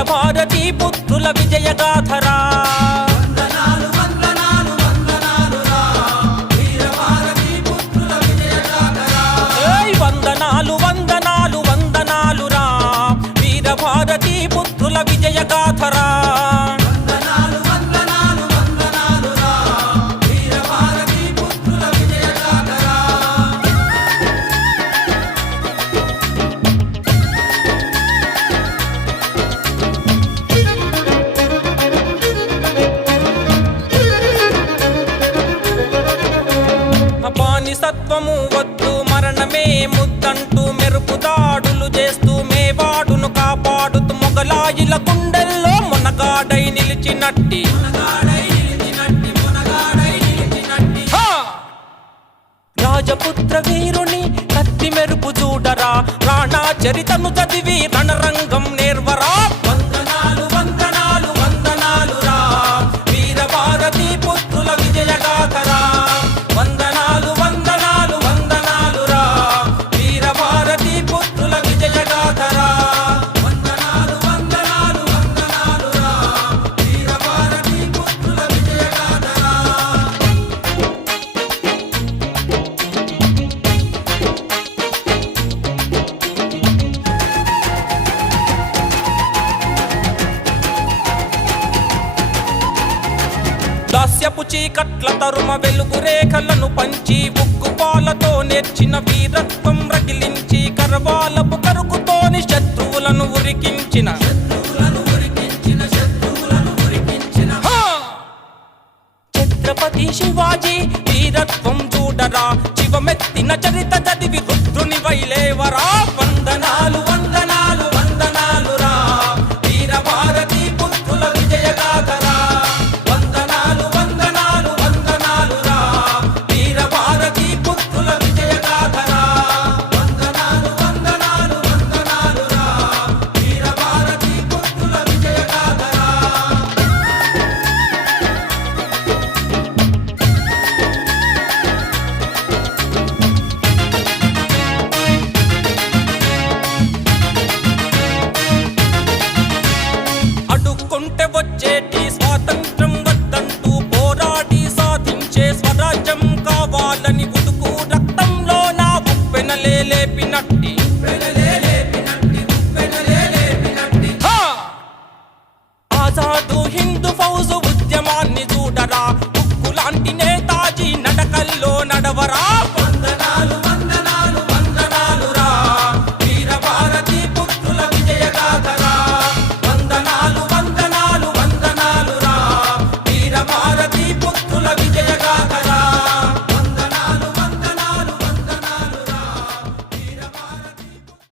వీరభారతి పుత్రుల విజయగాథరా వందనాలు వందనాలు వందనాలురా వీరభారతి పుత్రుల విజయగాథరా బానిసత్వము వద్దు మరణమే ముద్దంటూ మెరుపు దాడులు చేస్తూ మేవాడును కాపాడుతూ మొగలాయిల గుండెల్లో మునగాడై నిలిచినట్టి రాజపుత్ర వీరుని కత్తి మెరుపు చూడరా రాణా చరితను చదివి రణరంగం నేర్వరా వందనాలు వందనాలు వందనాలురా వీరభారతి పుత్రుల విజయగాథరా వందనాలు వందనాలు వందనాలురా వీరభారతి పుత్రుల విజయగాథరా వందనాలు వందనాలు వందనాలురా వీరభారతి పుత్రుల విజయగాథరా దాస్యపు చీకట్ల తరుమ వెలుగు రేఖలను పంచి ఉగ్గుపాలతో నేర్చిన వీరత్వం రగిలించి కరవాలపు కరుకుతోని శత్రువులను ఉరికించిన ఛత్రపతి శివాజీ వీరత్వం చూడరా శివమెత్తిన చరిత చదివి రుద్రుని వైలేవరా వందనాలు వందనాలు వందనాలురా వీరభారతి పుత్రుల విజయగాథరా వందనాలు వందనాలు వందనాలురా వీరభారతి పుత్రుల విజయగాథరా వందనాలు వందనాలు వందనాలురా వీరభారతి పుత్రుల విజయగాథరా అడుక్కుంటే వచ్చేటి స్వాతంత్రం వద్దంటూ పోరాడి సాధించే స్వరాజ్యం కావాలని ఉడుకు రక్తంలో నా ఉప్పెనలే లేపినట్టి ఆజాదు హిందూ ఫౌజు ఉద్యమాన్ని చూడరా ఉక్కు లాంటి నేతాజీ నడకల్లో నడవరా